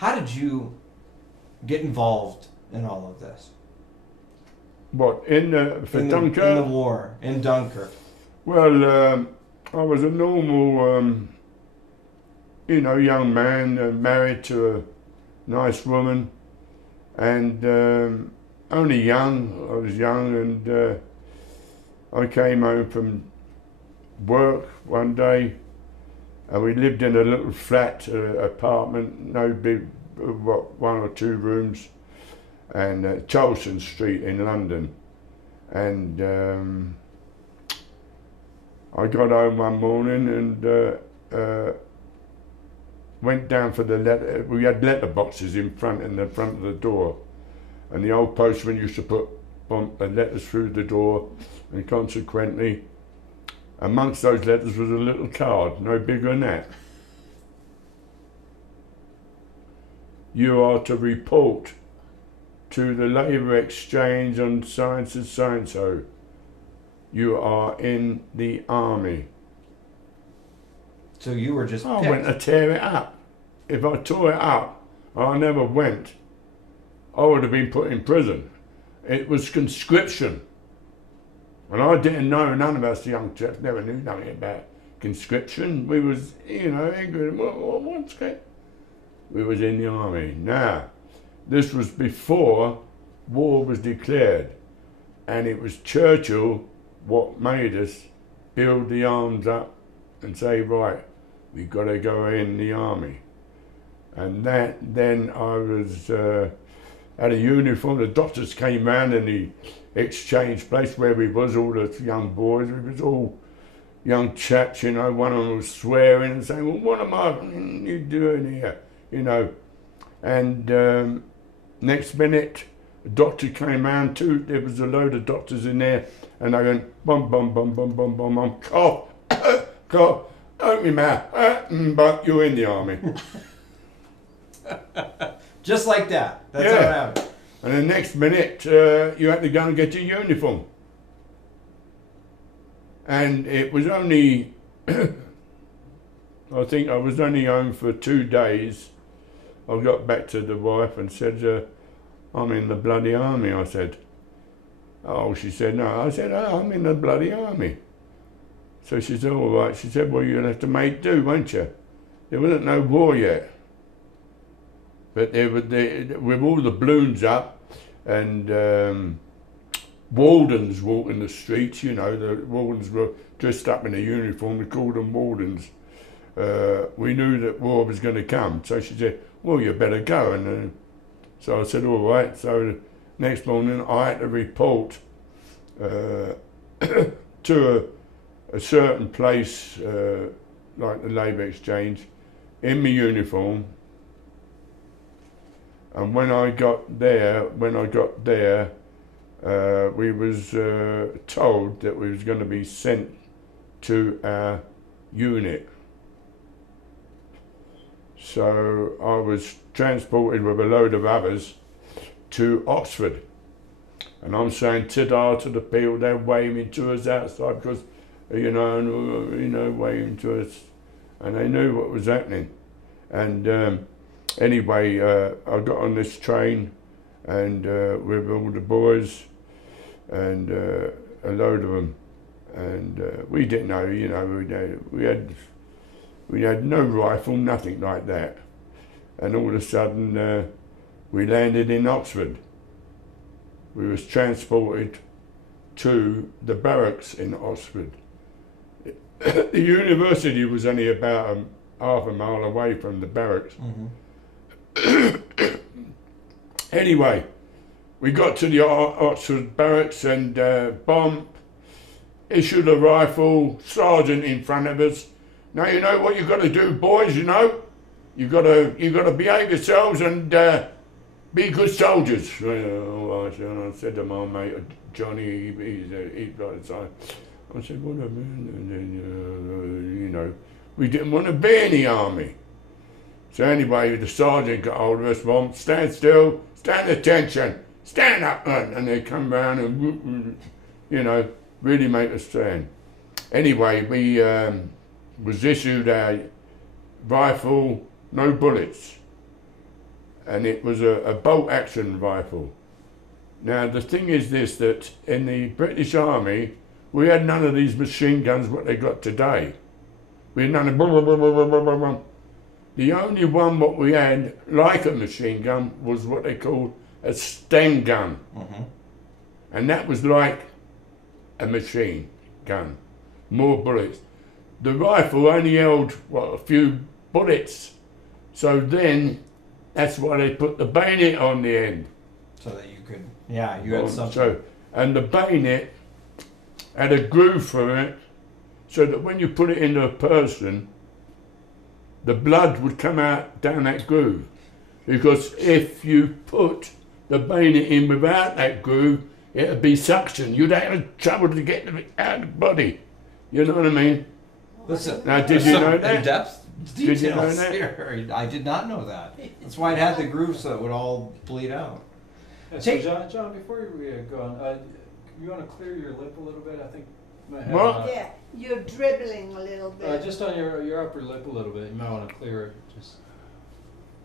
How did you get involved in all of this? What, for Dunkirk? In the war, in Dunkirk. Well, I was a normal, young man, married to a nice woman, and only young. I was young, and I came home from work one day, and we lived in a little flat apartment, no big, one or two rooms, and Charleston Street in London. And I got home one morning and went down for the letter. We had letter boxes in the front of the door, and the old postman used to put letters through the door, and consequently, amongst those letters was a little card, no bigger than that. You are to report to the Labour Exchange on science and so. You are in the army. So you were just I picked. went to tear it up. If I tore it up, I never went. I would have been put in prison. It was conscription. And I didn't know, none of us young chaps never knew nothing about conscription. We was, angry. What's that? We was in the army. Now, this was before war was declared, and it was Churchill what made us build the arms up and say, right, we've got to go in the army. And then I was had a uniform. The doctors came round in the exchange place where we was, all the young boys. We was all young chaps, one of them was swearing and saying, well, what am I you doing here, And next minute, a doctor came round too. There was a load of doctors in there, and they went, bum, bum, bum, bum, bum, bum, bum, cough, cough, open your mouth, but you're in the army. Just like that. That's how it happened. And the next minute, you had to go and get your uniform. And it was only, I think I was only home for 2 days. I got back to the wife and said, I'm in the bloody army, I said. Oh, she said, no. I said, oh, I'm in the bloody army. So she said, all right. She said, well, you'll have to make do, won't you? There wasn't no war yet. But with all the balloons up and wardens walking the streets, the wardens were dressed up in a uniform, we called them wardens. We knew that war was going to come. So she said, well, you better go. And so I said, all right. So the next morning I had to report to a certain place, like the Labour Exchange, in my uniform. And when I got there, we was told that we was going to be sent to our unit. So I was transported with a load of others to Oxford. And I'm saying ta-da to the people, they're waving to us outside because, waving to us. And they knew what was happening. And anyway, I got on this train and with all the boys and a load of them. And we didn't know, we had no rifle, nothing like that. And all of a sudden, we landed in Oxford. We was transported to the barracks in Oxford. The university was only about half a mile away from the barracks. Mm-hmm. Anyway, we got to the Oxford barracks and bomb issued a rifle, sergeant in front of us. Now you know what you've got to do, boys. You've got to behave yourselves and be good soldiers. I said to my mate Johnny, he's like the I said, what a man, we didn't want to be in the army. So anyway, the sergeant got hold of us, Mom, stand still, stand attention, stand up, and they come round and, really make us stand. Anyway, we was issued a rifle, no bullets. and it was a bolt-action rifle. Now the thing is this, that in the British Army, we had none of these machine guns what they got today. We had none of the only one what we had, like a machine gun, was what they called a Sten gun. Mm-hmm. And that was like a machine gun, more bullets. The rifle only held, a few bullets. So then, that's why they put the bayonet on the end. So that you could, you had something. And the bayonet had a groove for it, so that when you put it into a person, the blood would come out down that groove. Because if you put the bayonet in without that groove, it would be suction. You'd have trouble to get it out of the body. You know what I mean? Listen, now, did you know that? In-depth details did you know that? here. I did not know that. That's why it had the groove so it would all bleed out. So John, before we go on, you want to clear your lip a little bit? I think you might have. What? Yeah, you're dribbling a little bit. Just on your upper lip a little bit. You might want to clear it. Just.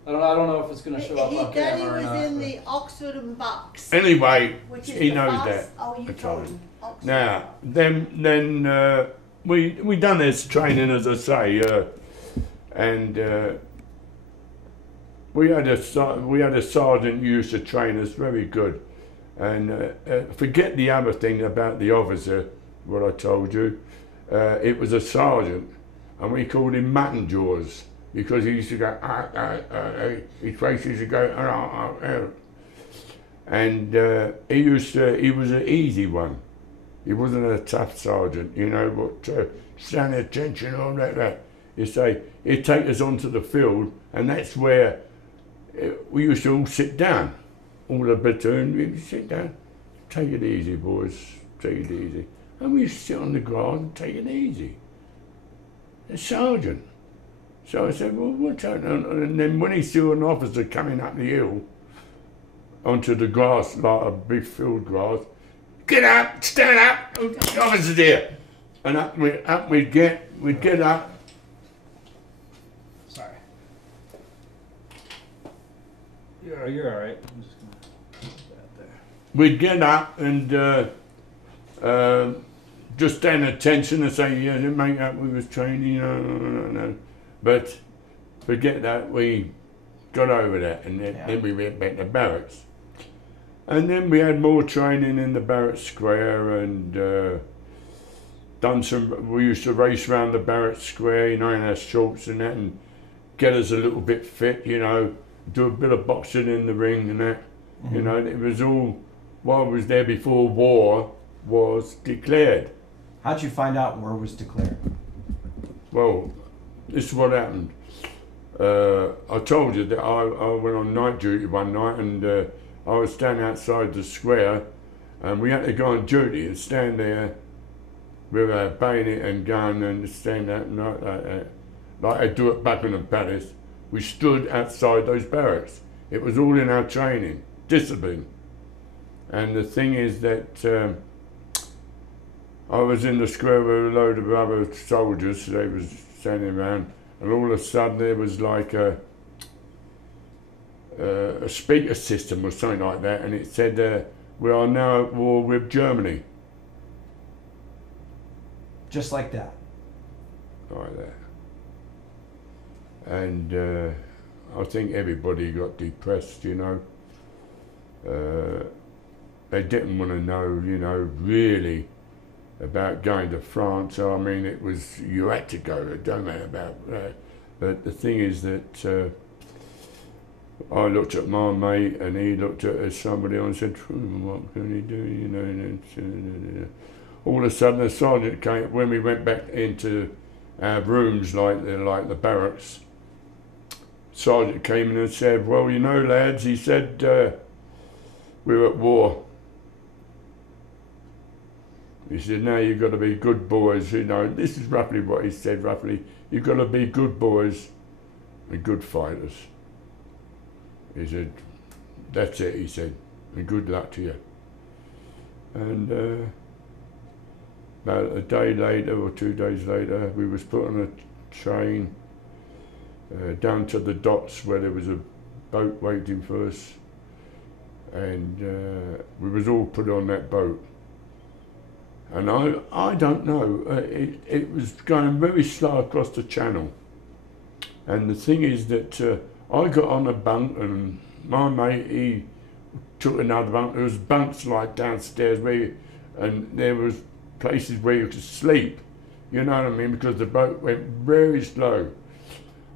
I don't know if it's going to show up on camera or not. He was in the Oxford box. Anyway, Which is he the knows box. that. Oh, you told him. Oxford. Now, then we done this training, as I say, and we had a sergeant who used to train us very good. And forget the other thing about the officer, what I told you. It was a sergeant, and we called him Mutton Jaws, because he used to go, his face used to go, and he was an easy one. He wasn't a tough sergeant, you know, but stand attention, all that. You say, he'd take us onto the field, and that's where we used to all sit down. All the platoon, we'd sit down, take it easy, boys, take it easy. And we used to sit on the grass and take it easy. The sergeant. So I said, well, what's that? And then when he saw an officer coming up the hill onto the grass, like a big field grass, get up, stand up, the officer's here. And up we'd get up. Sorry. You're all right. I'm just gonna put that there. We'd get up and just stand at attention and say, yeah, didn't make up, we was training, no. But forget that, we got over that, and then we went back to barracks. And then we had more training in the barracks square, and we used to race around the barracks square, you know, in our shorts and that, and get us a little bit fit, you know, do a bit of boxing in the ring and that. Mm-hmm. You know, it was all, what was there before war was declared. How'd you find out war was declared? Well, this is what happened. I told you that I went on night duty one night, and I was standing outside the square, and we had to go on duty and stand there with a bayonet and gun and stand out like I do at Buckingham Palace. We stood outside those barracks. It was all in our training, discipline. And the thing is that I was in the square with a load of other soldiers. They was standing around, and all of a sudden there was like a speaker system or something like that, and it said, we are now at war with Germany. Just like that? Like that. And I think everybody got depressed, you know. They didn't want to know, you know, really about going to France. I mean, it was, you had to go, it don't matter about that. But the thing is that I looked at my mate, and he looked at somebody else and said, what can he do, you know, and all of a sudden the sergeant came, when we went back into our rooms, like the barracks, sergeant came in and said, well, you know, lads, he said, we're at war. He said, now you've got to be good boys, you know. This is roughly what he said, roughly. You've got to be good boys and good fighters. He said, that's it, he said, and good luck to you. And about a day later or 2 days later, we was put on a train down to the docks where there was a boat waiting for us, and we was all put on that boat. And I don't know, it was going very slow across the channel. And the thing is that I got on a bunk, and my mate, he took another bunk. There was bunks like downstairs and there was places where you could sleep, you know what I mean, because the boat went very slow.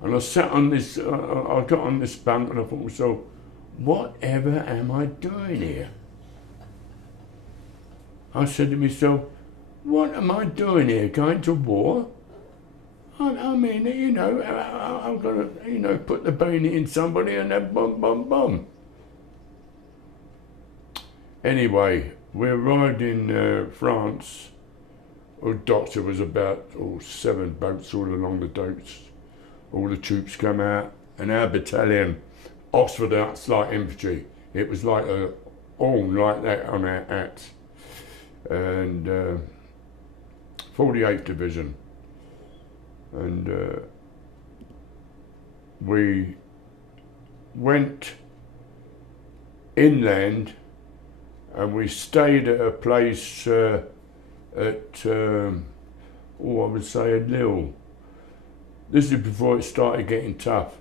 And I sat on this, I got on this bunk, and I thought to myself, whatever am I doing here? I said to myself, what am I doing here, going to war? I mean, you know, I'm going to, you know, put the bayonet in somebody and then boom, boom, boom. Anyway, we arrived in France. Our doctor was about 7 boats all along the docks. All the troops come out, and our battalion, Oxford Light Infantry, it was like a all like that on our hats. And 48th Division. And we went inland, and we stayed at a place at, I would say a Lille. This is before it started getting tough.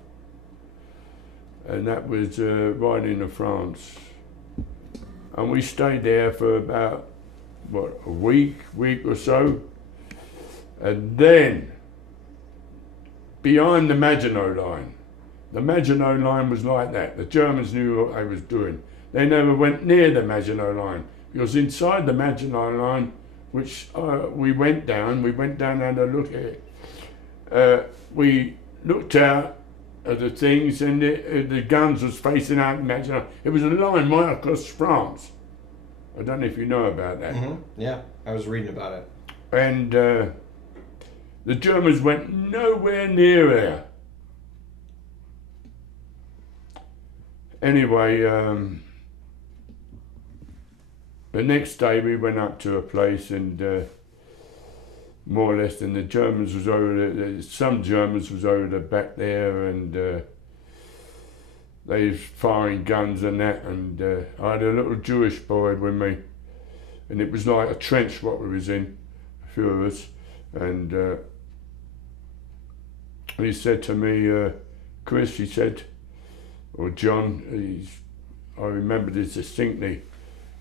And that was right into France. And we stayed there for about, what, a week or so. And then, behind the Maginot Line. The Maginot Line was like that. The Germans knew what they was doing. They never went near the Maginot Line, because inside the Maginot Line, which we went down and had a look at it, we looked out at the things, and the guns was facing out the Maginot. It was a line right across France. I don't know if you know about that. Mm-hmm. Yeah, I was reading about it. And the Germans went nowhere near there. Anyway, the next day we went up to a place, and more or less, and the Germans was over there, some Germans was over the back there, and they was firing guns and that, and I had a little Jewish boy with me, and it was like a trench what we was in, a few of us, and he said to me, Chris, he said, or John, I remember this distinctly,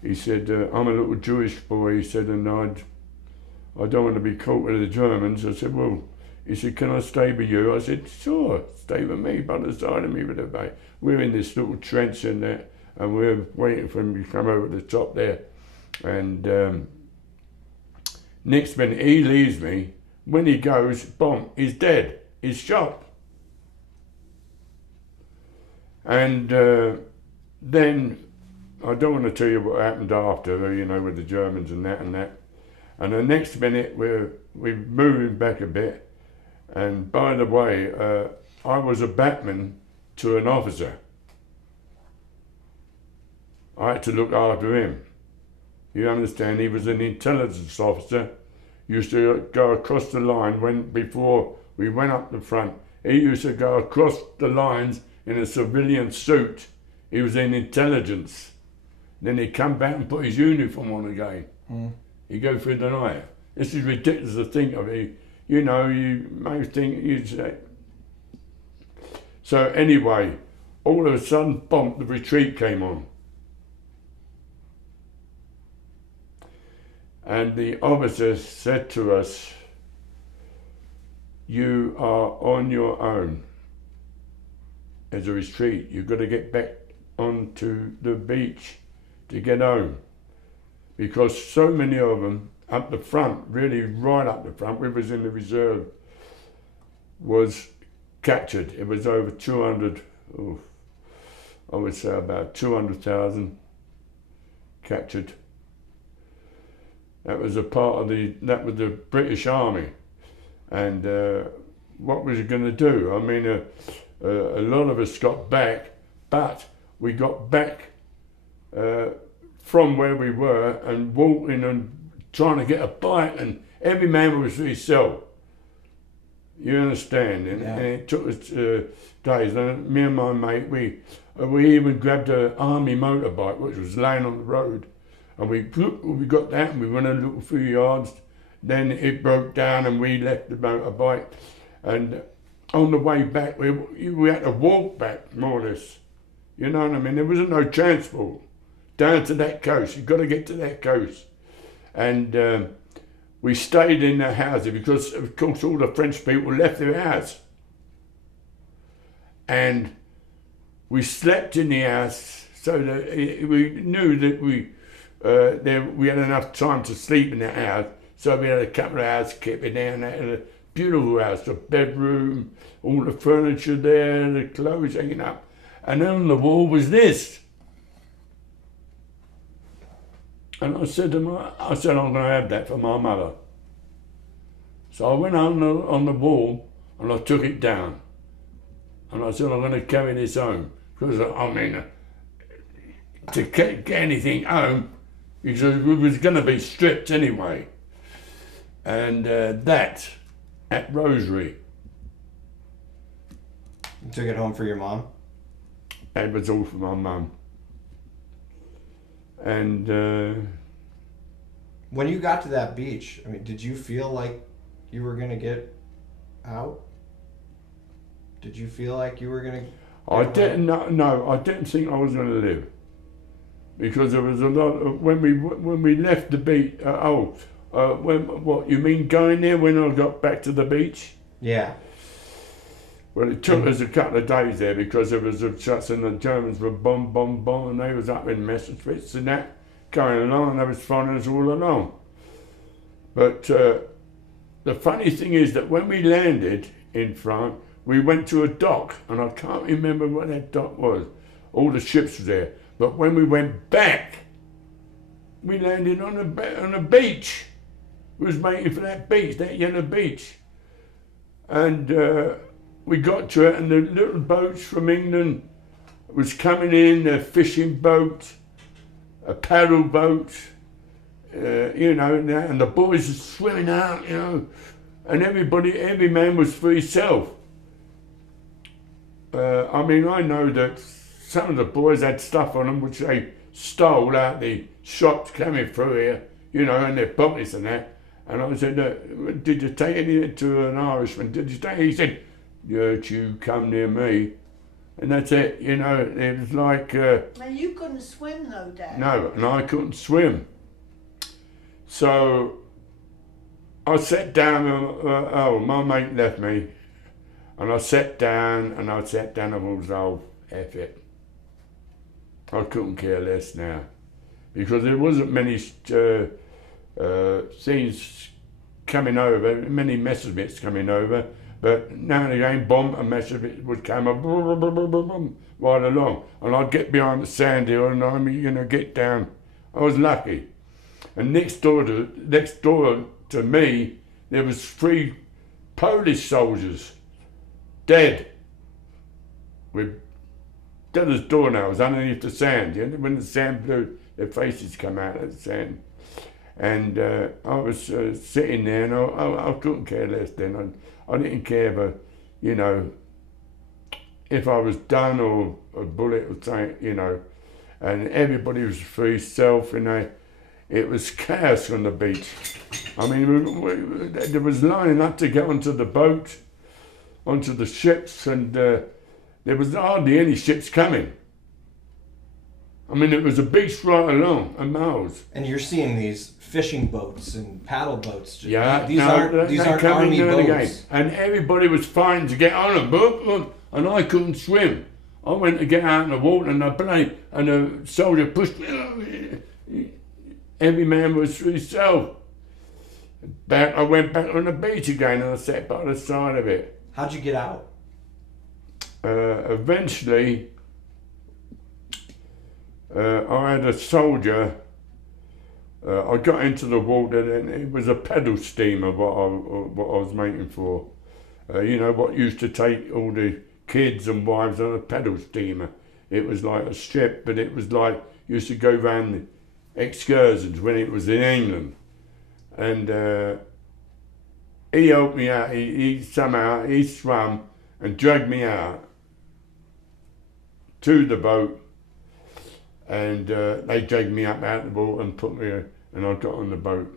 he said, I'm a little Jewish boy, he said, and I don't want to be caught with the Germans. I said, well, he said, can I stay with you? I said, sure, stay with me, by the side of me with the boat. We're in this little trench in there, and we're waiting for him to come over the top there. And next minute, he leaves me. When he goes, boom, he's dead. He's shot. And then, I don't want to tell you what happened after, you know, with the Germans and that. And the next minute, we're moving back a bit. And by the way, I was a batman to an officer. I had to look after him. You understand, he was an intelligence officer. Used to go across the line before we went up the front. He used to go across the lines in a civilian suit. He was in intelligence. Then he'd come back and put his uniform on again. Mm. He'd go through the night. This is ridiculous to think of. You know, you may think, you'd say. So anyway, all of a sudden, boom, the retreat came on. And the officer said to us, you are on your own as a retreat. You've got to get back onto the beach to get home. Because so many of them up the front, really right up the front, we was in the reserve, was captured. It was over 200, I would say about 200,000 captured. That was a part of that was the British Army. And what was it going to do? I mean, a lot of us got back, but we got back from where we were and walking and trying to get a bite, and every man was for himself. You understand? And, Yeah. and it took us days. And me and my mate, we even grabbed an army motorbike which was laying on the road, and we got that and we went a little few yards. Then it broke down and we left the motorbike, and on the way back we had to walk back more or less. You know what I mean? There wasn't no transport down to that coast. You've got to get to that coast, and we stayed in the houses because, of course, all the French people left their house, and we slept in the house so that we knew that we had enough time to sleep in the house. So we had a couple of housekeepers down there, had a beautiful house, a bedroom, all the furniture there, the clothes hanging up. And on the wall was this. And I said, I'm going to have that for my mother. So I went on the wall and I took it down. And I said, I'm going to carry this home. Because, I mean, to get anything home, because we was going to be stripped anyway. And that, at Rosary. You took it home for your mom? It was all for my mum. And when you got to that beach, I mean, did you feel like you were going to get out? Did you feel like you were going to I didn't I didn't think I was going to live. Because there was a lot of, when we left the beach, what, you mean going there when I got back to the beach? Yeah. Well, it took us a couple of days there because there was a shots and the Germans were bomb, and they was up in Massachusetts and that, going along, and they was following us all along. But the funny thing is that when we landed in France, we went to a dock, and I can't remember what that dock was. All the ships were there. But when we went back, we landed on a beach. We was waiting for that beach, that yellow beach. And we got to it, and the little boats from England was coming in, a fishing boat, a paddle boat, you know, and the boys were swimming out, you know, and every man was for himself. I mean, I know that some of the boys had stuff on them which they stole out the shops coming through here, you know, in their pockets and that. And I said, did you take anything to an Irishman? Did you take? He said, don't you come near me. And that's it, you know, it was like... Now you couldn't swim though, Dad. No, and I couldn't swim. So I sat down, my mate left me, and I sat down and I was, oh, F it. I couldn't care less now, because there wasn't many things coming over, many messengers coming over, but now and again, a message would come up, right along, and I'd get behind the sand hill and I'd, you know, get down. I was lucky. And next door to me, there was 3 Polish soldiers, dead, with dead doornails underneath the sand. You know, when the sand blew, their faces come out of the sand. And I was sitting there, and I couldn't care less then. I didn't care, but, you know, if I was done or a bullet or something, you know. And everybody was for himself, you know. It was chaos on the beach. I mean, there was lining up to get onto the boat, onto the ships, and there was hardly any ships coming. I mean, it was a beach right along, a miles. And you're seeing these fishing boats and paddle boats. Yeah, these aren't army boats. And everybody was fighting to get on them, and I couldn't swim. I went to get out in the water, and the soldier pushed me. Every man was for himself. I went back on the beach again, and I sat by the side of it. How'd you get out? Eventually, I had a soldier. I got into the water, and it was a pedal steamer what I was making for. You know, what used to take all the kids and wives on a pedal steamer. It was like a ship, but it was like used to go round excursions when it was in England. And he helped me out. He somehow swam and dragged me out to the boat, and they dragged me up out of the water and put me, and I got on the boat.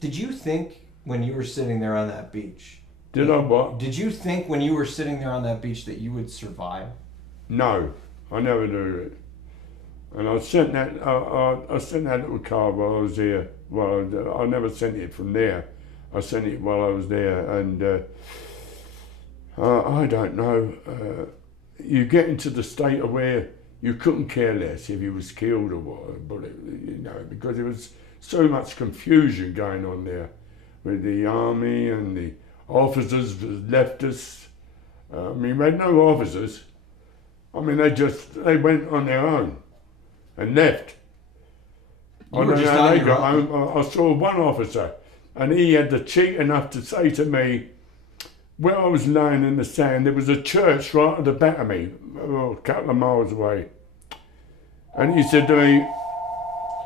Did you think when you were sitting there on that beach? Did I what? Did you think when you were sitting there on that beach that you would survive? No, I never knew it. And I sent that. I sent that little card while I was here. Well, I never sent it from there. I sent it while I was there, and I don't know. You get into the state of where you couldn't care less if he was killed or what, but because there was so much confusion going on there with the army and the officers left us. I mean, we had no officers. I mean, they went on their own and left. You were just on your own. I saw one officer, and he had the cheek enough to say to me, where I was lying in the sand, there was a church right at the back of me, a couple of miles away. And he said to me,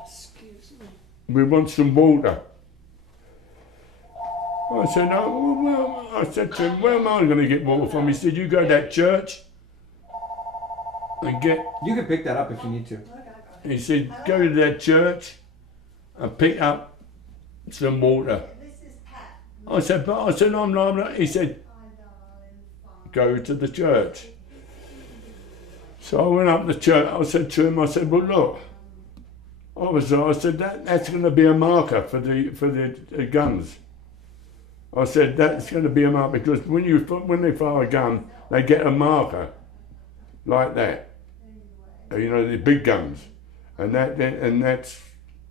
Excuse me. we want some water. I said, no, well, I said to him, where am I going to get water from? He said, you go to that church and get... You can pick that up if you need to. He said, go to that church and pick up some water. This is Pat. I said, I'm not. He said, go to the church. So I went up the church. I said to him, well, look, officer, I said, that's going to be a marker for the guns. I said, that's going to be a marker because when they fire a gun, they get a marker like that. You know, the big guns. And that's,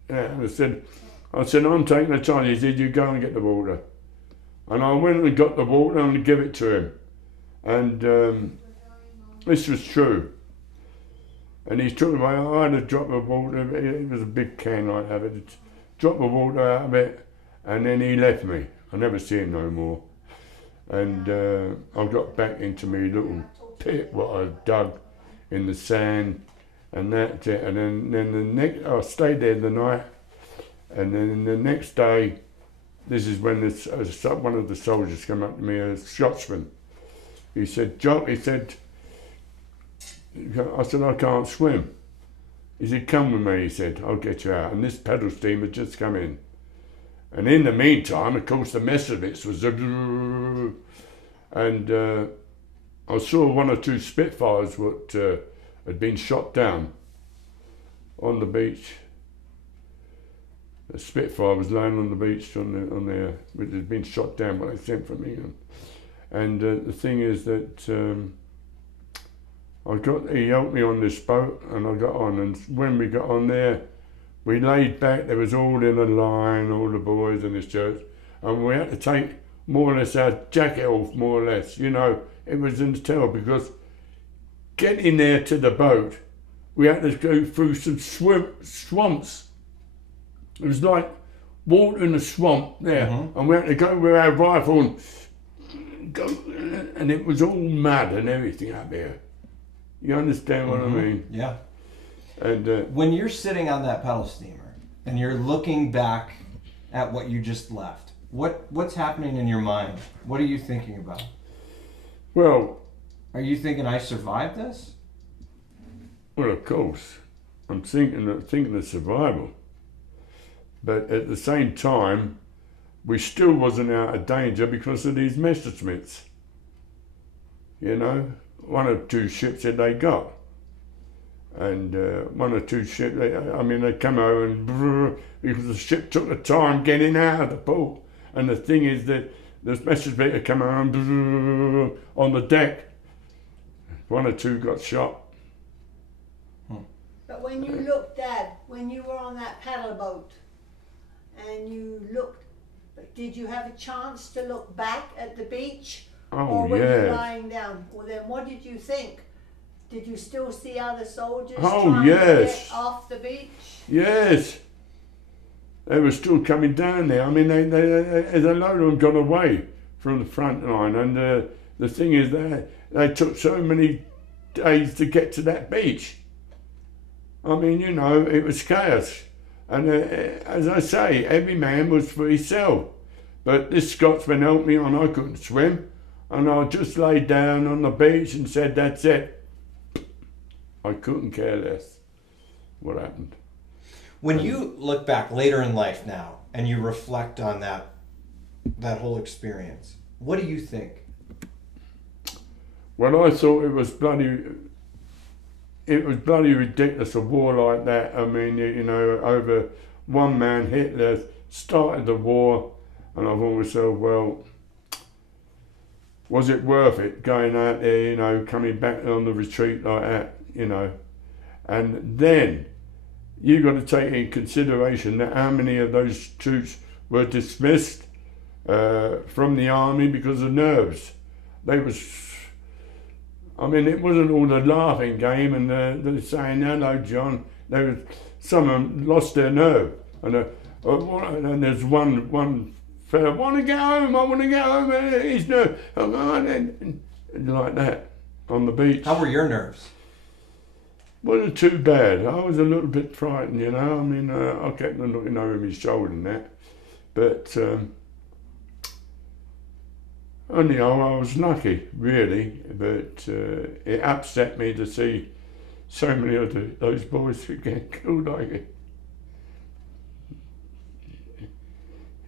yeah. I said, I'm taking a chance. He said, you go and get the water. And I went and got the water and gave it to him. And this was true. And he took away, I had a drop of water, it was a big can like that, a drop of water out of it, and then he left me. I never see him no more. And I got back into my little pit, what I dug in the sand, and that's it. And then I stayed there the night, and then the next day, this is when one of the soldiers came up to me, a Scotsman. He said, Jock, I said, I can't swim. He said, come with me, he said, I'll get you out. And this paddle steam had just come in. And in the meantime, of course, the Messevitz was... And I saw one or two Spitfires that had been shot down on the beach. The Spitfire was laying on the beach on there, which had been shot down, but they sent from England. And the thing is that he helped me on this boat, and I got on. And when we got on there, we laid back. There was all in a line, all the boys in this church, and we had to take more or less our jacket off, more or less. You know, it was in the tell because getting there to the boat, we had to go through some swamps. It was like water in a swamp there, and we had to go with our rifle and go, and it was all mud and everything up there. You understand what I mean? Yeah. And when you're sitting on that paddle steamer and you're looking back at what you just left, what's happening in your mind? What are you thinking about? Well, are you thinking I survived this? Well, of course, I'm thinking of survival, but at the same time, we still wasn't out of danger because of these Messerschmitts. You know, one or two ships that they got, and one or two ships. They come over and because the ship took the time getting out of the port, and the thing is that the Messerschmitt had come around on the deck. One or two got shot. But when you looked, Dad, when you were on that paddle boat, and you looked, did you have a chance to look back at the beach? Oh, or were yes. you lying down? Well, then what did you think? Did you still see other soldiers Oh, trying yes. to get off the beach? Yes. They were still coming down there. I mean, a load of them got away from the front line, and the thing is they took so many days to get to that beach. I mean, you know, it was chaos. And as I say, every man was for himself. But this Scotsman helped me and I couldn't swim. And I just lay down on the beach and said, that's it. I couldn't care less what happened. When you look back later in life now and you reflect on that whole experience, what do you think? Well, I thought it was bloody ridiculous, a war like that. I mean, you know, over one man, Hitler, started the war, and I thought to myself, well, was it worth it going out there, you know, coming back on the retreat like that, you know? And then you've got to take in consideration that how many of those troops were dismissed from the army because of nerves. I mean, it wasn't all the laughing game and the saying, hello, John. Some of them lost their nerve. And there's one fella, I want to get home, his nerve. And like that, on the beach. How were your nerves? Wasn't too bad. I was a little bit frightened, you know. I mean, I kept on looking over my shoulder and that. But anyhow, I was lucky, really. But it upset me to see so many of those boys get killed like it.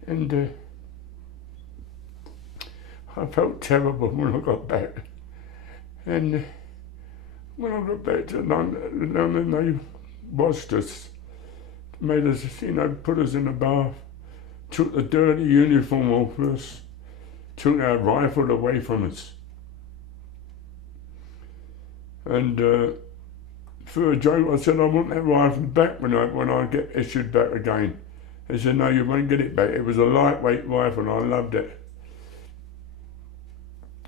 And I felt terrible when I got back. And when I got back to London, they washed us, made us, you know, put us in a bath, took the dirty uniform off us, took our rifle away from us. And for a joke, I said, I want that rifle back when I get issued back again. They said, no, you won't get it back. It was a lightweight rifle and I loved it.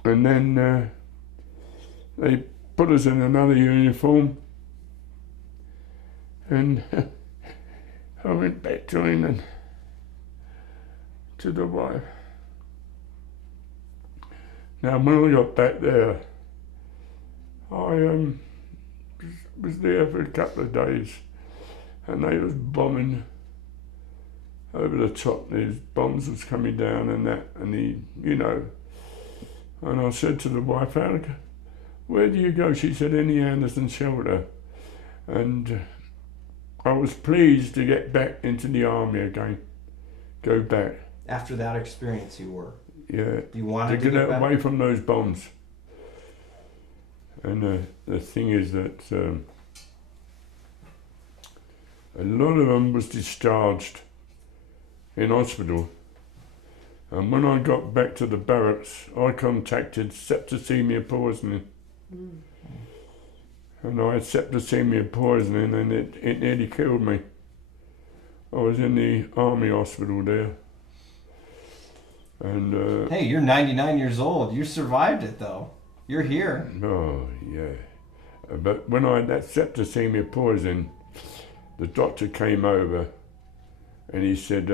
And then they put us in another uniform, and I went back to England, to the wife. Now, when I got back there, I was there for a couple of days, and they was bombing over the top. These bombs was coming down and that, and you know. And I said to the wife, where do you go? She said, in the Anderson shelter. And I was pleased to get back into the army again, go back. After that experience you were? Yeah, you wanted to get away from those bombs. And the thing is that a lot of them was discharged in hospital. And when I got back to the barracks, I contacted septicemia poisoning. Mm. And I had septicemia poisoning and it nearly killed me. I was in the army hospital there. And hey, you're 99 years old. You survived it though. You're here. Oh, yeah. But when I had that septicemia poison, the doctor came over and he said,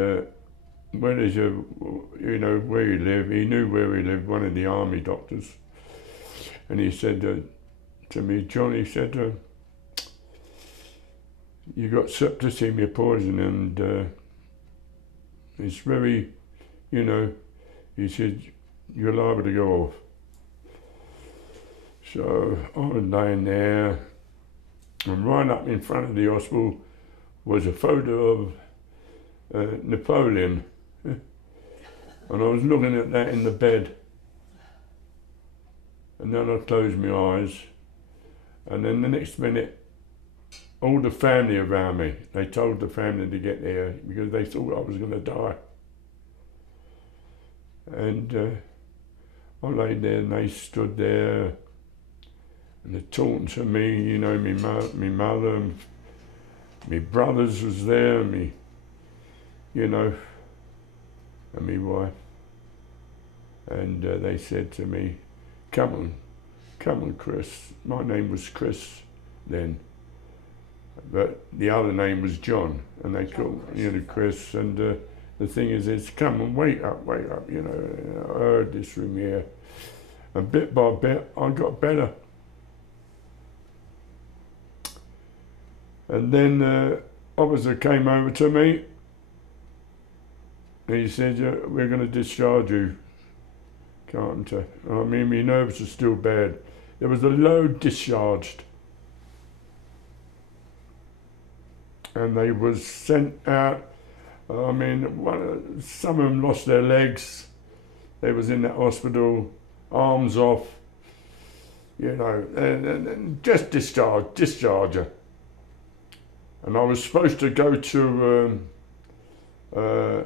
where is where you live? He knew where we lived, one of the army doctors. And he said to me, John, he said, you got septicemia poison and it's very, he said, you're liable to go off. So I was laying there, and right up in front of the hospital was a photo of Napoleon. And I was looking at that in the bed. And then I closed my eyes. And then the next minute, all the family around me, they told the family to get there because they thought I was going to die. And I lay there and they stood there and they're talking to me, my mother and my brothers was there, and my wife. And they said to me, come on, Chris. My name was Chris then, but the other name was John, and they called Chris. And the thing is, come on, wake up. I heard this from here. And bit by bit, I got better. And then officer came over to me he said, we're going to discharge you, Carpenter. I mean, my nerves are still bad. There was a load discharged. And they was sent out. I mean, some of them lost their legs. They was in that hospital, arms off, you know, and just discharge her. And I was supposed to go to, I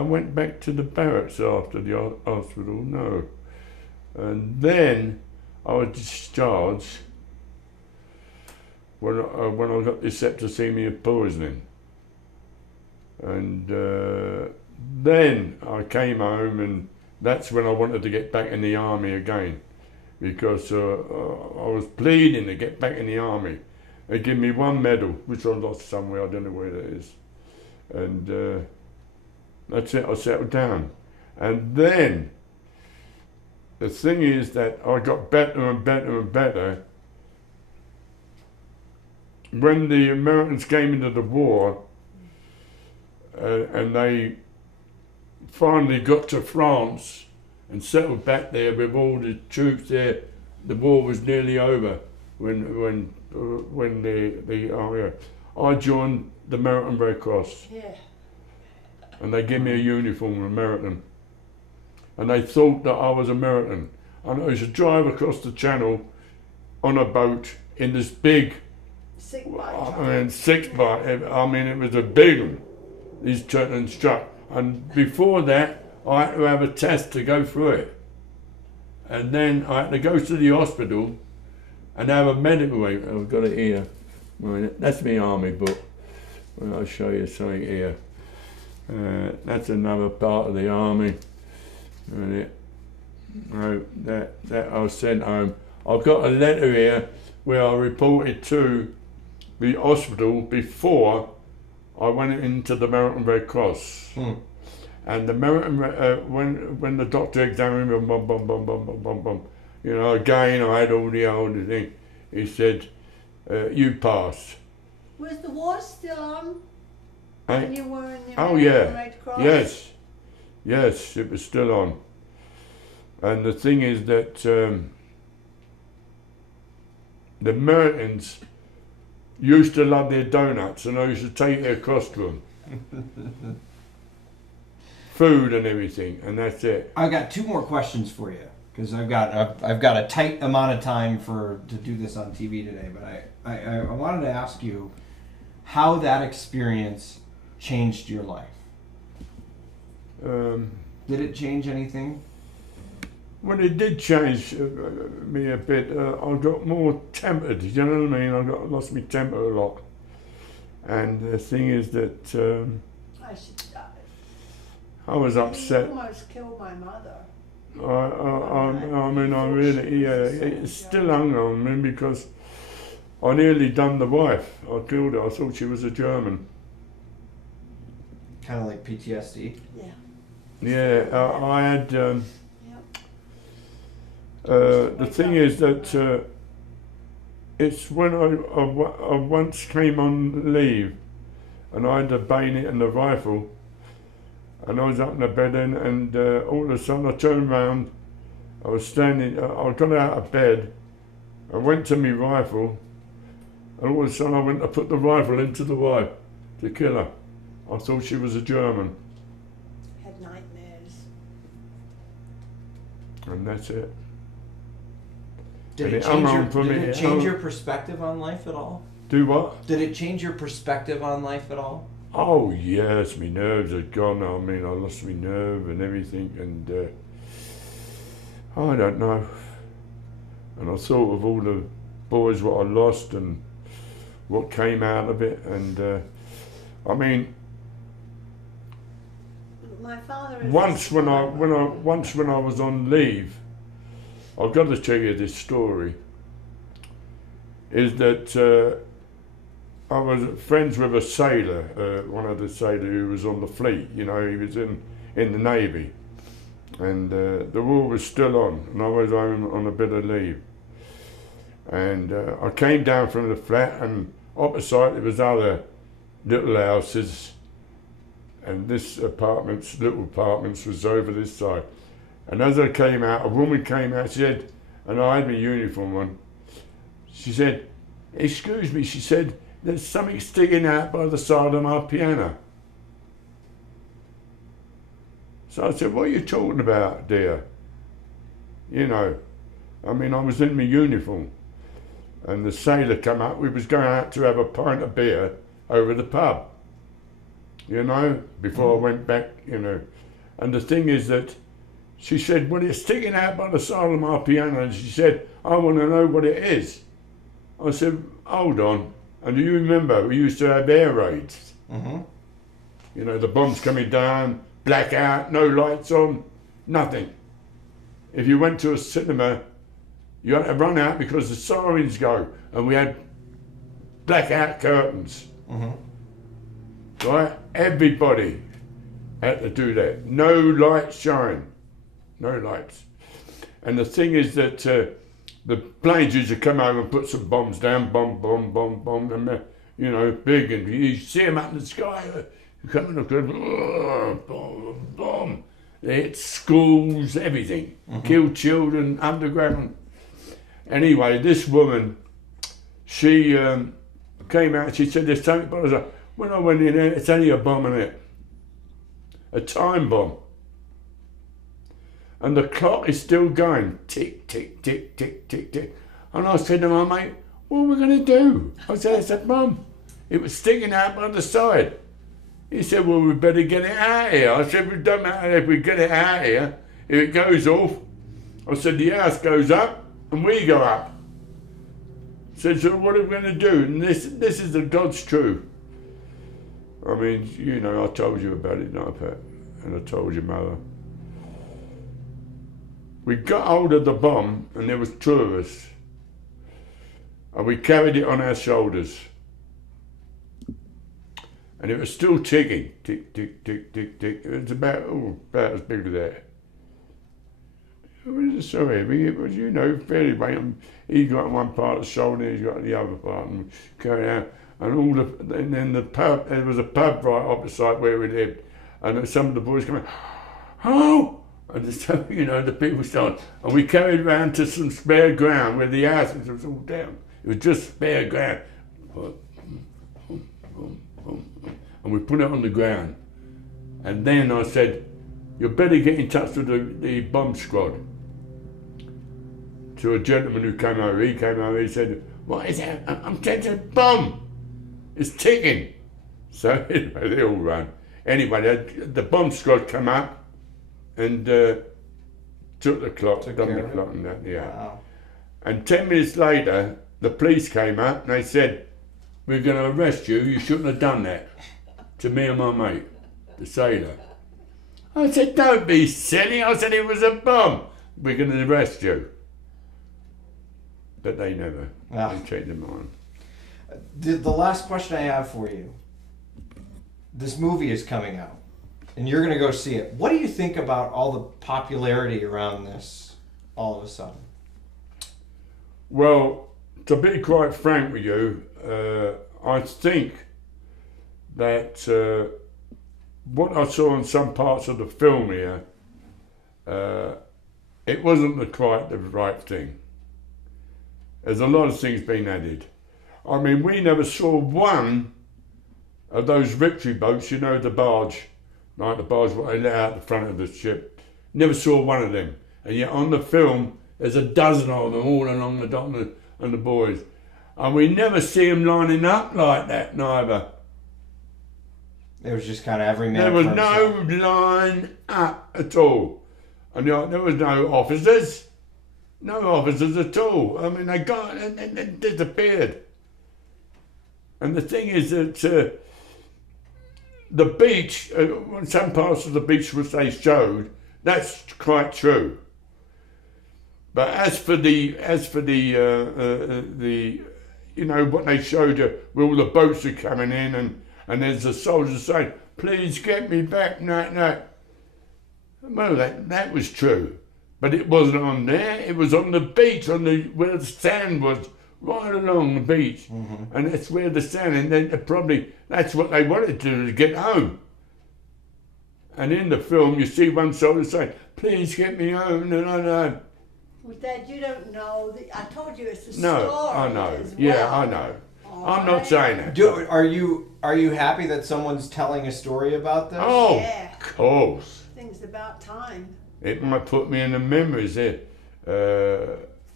went back to the barracks after the hospital, no. And then I was discharged when I got the septicemia poisoning. And then I came home, and that's when I wanted to get back in the army again, because I was pleading to get back in the army. They gave me one medal, which I lost somewhere, I don't know where that is. And that's it, I settled down. And then, the thing is that I got better and better and better. When the Americans came into the war, and they finally got to France and settled back there with all the troops there, the war was nearly over I joined the American Red Cross. Yeah. And they gave me a uniform, American. And they thought that I was American. And I used to drive across the channel on a boat in this big, 6x. I mean, it was a big one, these Turtles truck. And before that, I had to have a test to go through it. And then I had to go to the hospital and have a medical. I've got it here. That's my army book. I'll show you something here. That's another part of the army. That I was sent home. I've got a letter here where I reported to the hospital before I went into the American Red Cross. And the American, when the doctor examined me, you know, again I had all the old thing. He said, "You passed." Was the war still on when you were in the Oh American yeah, Red Cross? yes, it was still on. And the thing is that the Americans used to love their donuts, and I used to take it across to them. Food and everything, and that's it. I've got two more questions for you, because I've got a tight amount of time to do this on TV today. But I wanted to ask you how that experience changed your life. Did it change anything? Well, it did change me a bit. I got more tempered, you know what I mean? Lost my temper a lot. And the thing is that I should die. I was upset. You almost killed my mother. I mean, I really, it's still hung on me because I nearly done the wife. I killed her. I thought she was a German. Kind of like PTSD? Yeah. Yeah, I had... the thing is that it's when I once came on leave and I had the bayonet and the rifle, and I was up in the bed and all of a sudden I turned around, I was standing, I got out of bed, I went to my rifle, and all of a sudden I went to put the rifle into the wife to kill her. I thought she was a German. Had nightmares. And that's it. Did it change your perspective on life at all? Do what? Did it change your perspective on life at all? Oh yes, my nerves are gone. I mean, I lost my nerve and everything, and I don't know. And I thought of all the boys what I lost and what came out of it, and I mean, my father is once when I was on leave, I've got to tell you this story. Is that I was friends with a sailor, one of the sailors who was on the fleet. You know, he was in the Navy, and the war was still on, and I was home on a bit of leave. And I came down from the flat, and opposite there was other little houses, and this little apartments was over this side. And as I came out, a woman came out, she said, and I had my uniform on, she said, "Excuse me," she said, "there's something sticking out by the side of my piano." So I said, "What are you talking about, dear?" You know, I mean, I was in my uniform, and the sailor come up, we was going out to have a pint of beer over the pub, you know, before I went back, you know. And the thing is that she said, "Well, it's sticking out by the side of my piano," and she said, "I want to know what it is." I said, "Hold on." And do you remember we used to have air raids? Mm-hmm. You know, the bombs coming down, blackout, no lights on, nothing. If you went to a cinema, you had to run out because the sirens go, and we had blackout curtains. Mm-hmm. Right? Everybody had to do that. No lights shine. No lights. And the thing is that the planes used to come over and put some bombs down, bomb, bomb, bomb, bomb, and you know, big, and you see them up in the sky, coming up, bomb, bomb. They hit schools, everything, killed children, underground. Anyway, this woman, she came out, she said, "There's something," but when I went in there, it's only a bomb in it, a time bomb. And the clock is still going, tick, tick, tick, tick, tick, tick. And I said to my mate, "What are we going to do?" I said, "It's a bomb. It was sticking out by the side." He said, "Well, we better get it out of here." I said, "It don't matter if we get it out of here. If it goes off," I said, "the house goes up and we go up." I said, "So what are we going to do?" And this is the God's truth. I mean, you know, I told you about it, not Pat, and I told your mother. We got hold of the bomb, and there was two of us, and we carried it on our shoulders. And it was still ticking, tick, tick, tick, tick, tick. It was about as big as that. It was so heavy, it was, you know, fairly weight. He got one part of the shoulder, he got the other part, and carried out. And then the pub, there was a pub right opposite where we lived, and some of the boys came, "Oh!" And you know, the people started, and we carried round to some spare ground where the houses was all down. It was just spare ground. And we put it on the ground. And then I said, "You better get in touch with the bomb squad." To a gentleman who came over, he said, "What is that?" "I'm getting a bomb. It's ticking." So anyway, they all ran. Anyway, the bomb squad came up and took the clock, done the clock and that, yeah. Wow. And 10 minutes later, the police came up and they said, "We're going to arrest you. You shouldn't have done that," to me and my mate, the sailor. I said, "Don't be silly." I said, "It was a bomb. We're going to arrest you." But they never. Ah. They changed their mind. The last question I have for you. This movie is coming out, and you're going to go see it. What do you think about all the popularity around this all of a sudden? Well, to be quite frank with you, I think that what I saw in some parts of the film here, it wasn't quite the right thing. There's a lot of things being added. I mean, we never saw one of those victory boats, you know, the barge, like the barge what they let out the front of the ship. Never saw one of them. And yet on the film, there's a dozen of them all along the dock and the buoys. And we never see them lining up like that, neither. It was just kind of every man. There was for no himself. line up at all. And there was no officers. No officers at all. I mean, they got and disappeared. And the thing is that the beach, some parts of the beach which they showed, that's quite true. But as for the you know, what they showed you, where all the boats are coming in and there's the soldiers saying, "Please get me back," no. Well, that was true. But it wasn't on there, it was on the beach, where the sand was right along the beach, and that's where they're standing. Then probably that's what they wanted to get home. And in the film, you see one soldier saying, "Please get me home." No. Well, Dad, you don't know. I told you it's a story. No, I know. as Yeah, well. I know. All I'm not right? saying that. Are you happy that someone's telling a story about this? Oh, Yeah. of course. Things about time. It might put me in the memories there.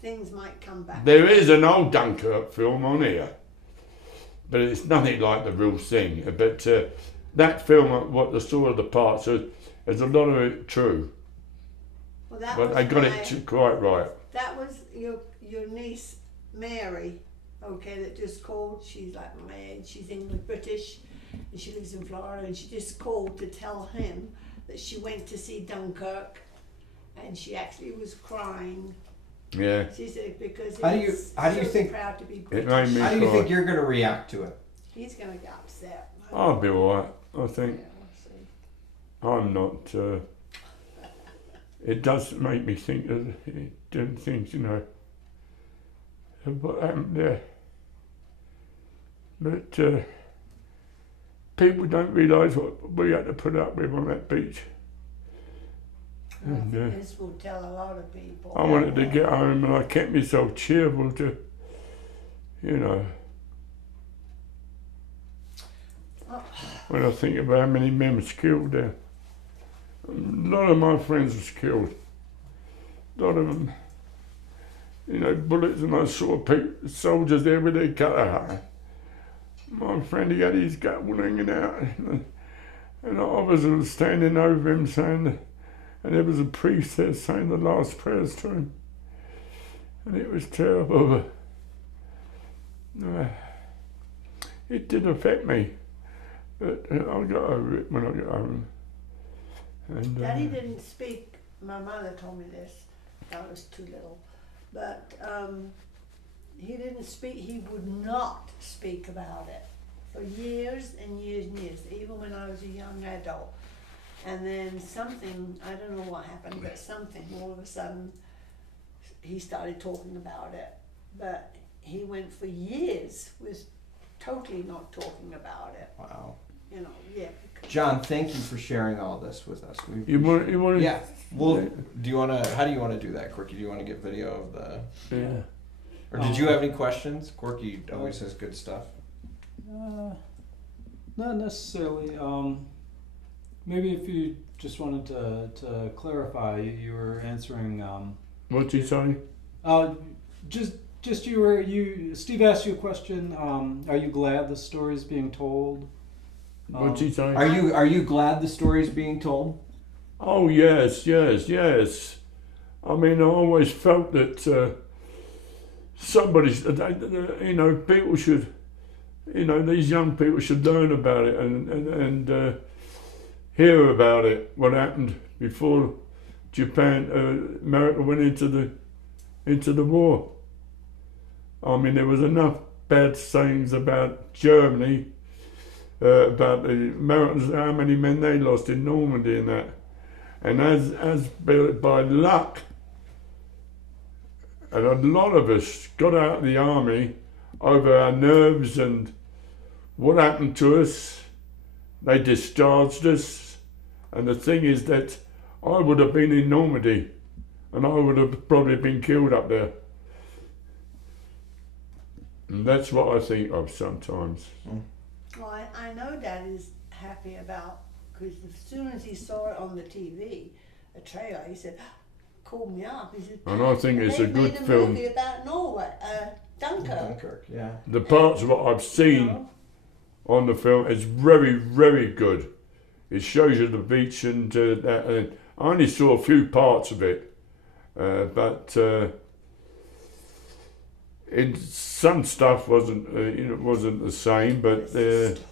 Things might come back. There is an old Dunkirk film on here, but it's nothing like the real thing. But that film, what the story of the parts, there's a lot of it true. Well, that But was they got my- it quite right. That was your niece Mary, okay, that just called. She's like my age. She's English British, and she lives in Florida. And she just called to tell him that she went to see Dunkirk, and she actually was crying. Yeah. She said because How do he's you so think- proud to be It British. made me How do you cry. think you're going to react to it? He's gonna get upset. I'll be alright, I think. Yeah, we'll see. I'm not. It does make me think of different things, you know, of what happened there. But people don't realise what we had to put up with on that beach. And I And, think this will tell a lot of people. I wanted to get home, and I kept myself cheerful to, you know. When I think about how many men was killed there. A lot of my friends was killed. A lot of them, you know, bullets, and I saw soldiers there with their cutter. My friend, he had his gut all hanging out, and an officer was standing over him saying, and there was a priest there saying the last prayers to him. And it was terrible. It did affect me. But I got over it when I got home. And, Daddy didn't speak. My mother told me this. I was too little, but he didn't speak. He would not speak about it for years and years and years, even when I was a young adult. And then something, I don't know what happened, but something, all of a sudden, he started talking about it. But he went for years with totally not talking about it. Wow. You know, yeah. John, thank you for sharing all this with us. You want to? Yeah. Well, do you want to? How do you want to do that, Corky? Do you want to get video of the? Yeah. Or did you have any questions? Corky always has good stuff. Not necessarily. Maybe if you just wanted to clarify, you were answering. What'd you say? Just Steve asked you a question. Are you glad the story's being told? What'd you say? Are you glad the story's being told? Oh yes. I mean, I always felt that somebody, you know, people should, you know, these young people should learn about it and hear about it. What happened before America went into the war. I mean, there was enough bad sayings about Germany, about the Americans, how many men they lost in Normandy and that. And as by luck, and a lot of us got out of the army over our nerves and what happened to us. They discharged us. And the thing is that I would have been in Normandy and I would have probably been killed up there. And that's what I think of sometimes. Well, I know Dad is happy about, because as soon as he saw it on the TV, a trailer, he said, called me up. He said, And I think it's they a good made a film. movie about Norway, Dunkirk. Dunkirk, yeah. The parts of what I've seen You know, on the film is very, very good. It shows you the beach and that. And I only saw a few parts of it, but some stuff wasn't the same. But it's a story.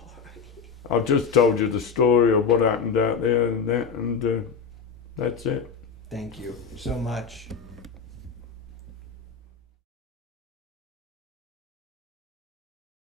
I've just told you the story of what happened out there and that, and that's it. Thank you so much.